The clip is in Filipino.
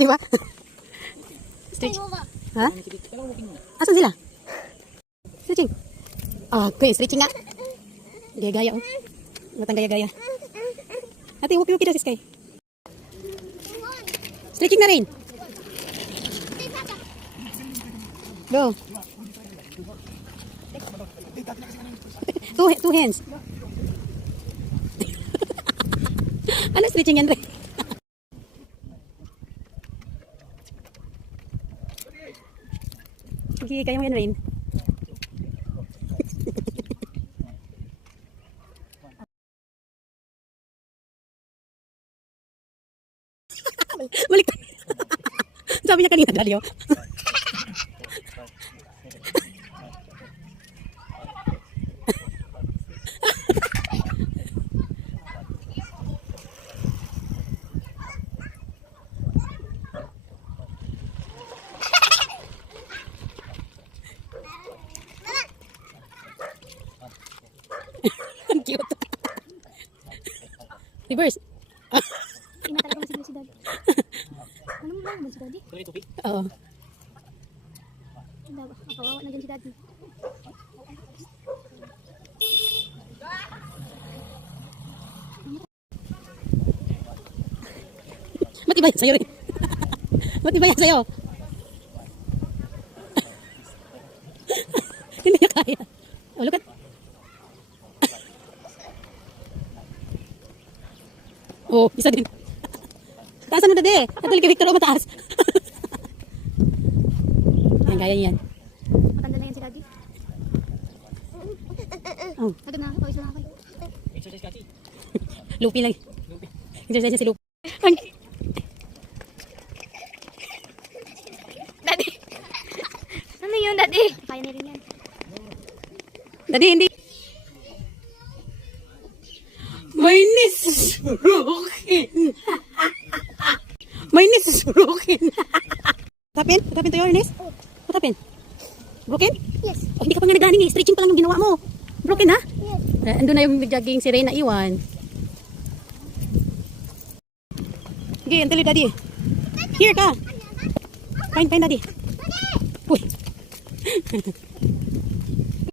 Di ba? Stretch. Ha? Asan sila? Stretching. Okay, stretching nga. Gaya-gaya oh. Matang gaya-gaya. Ate, wupi-wupi daw si Sky. Stretching na rin. Go. Two hands. Ano stretching yan, Re? Sige, kaya mo yan, Rain. Balik. Sabi niya kanina, Daddy, oh. Ang cute. Reverse. Ina talaga masigla si Daddy. Ano mo ba si Daddy? Oo. Kawawa na dyan si Daddy. Matibay sa'yo rin. Matibay sa'yo. Hindi niya kaya. Oh, look at. Oh, isa din. Taasan mo na de. Natuloy kay Victor o mataas. Yan, gaya niyan. Matanda na yan si Daddy. Oh, Agad na ako, pawis na ako. Exercise kasi. Lupi lang. Exercise niya si Lupi. Ang... Daddy! Ano yun, Daddy? Kaya na rin yan. Daddy, hindi. My niece is broken. My niece is broken. What happened? What happened to your niece? What happened? Broken? Yes. Oh, hindi ka pa nga nagdaning eh. Stretching pa lang yung ginawa mo. Broken ha? Yes. Andun na yung jogging si Ray na iwan. Sige, antuloy Daddy. Here ka. Fine, Daddy. Uy.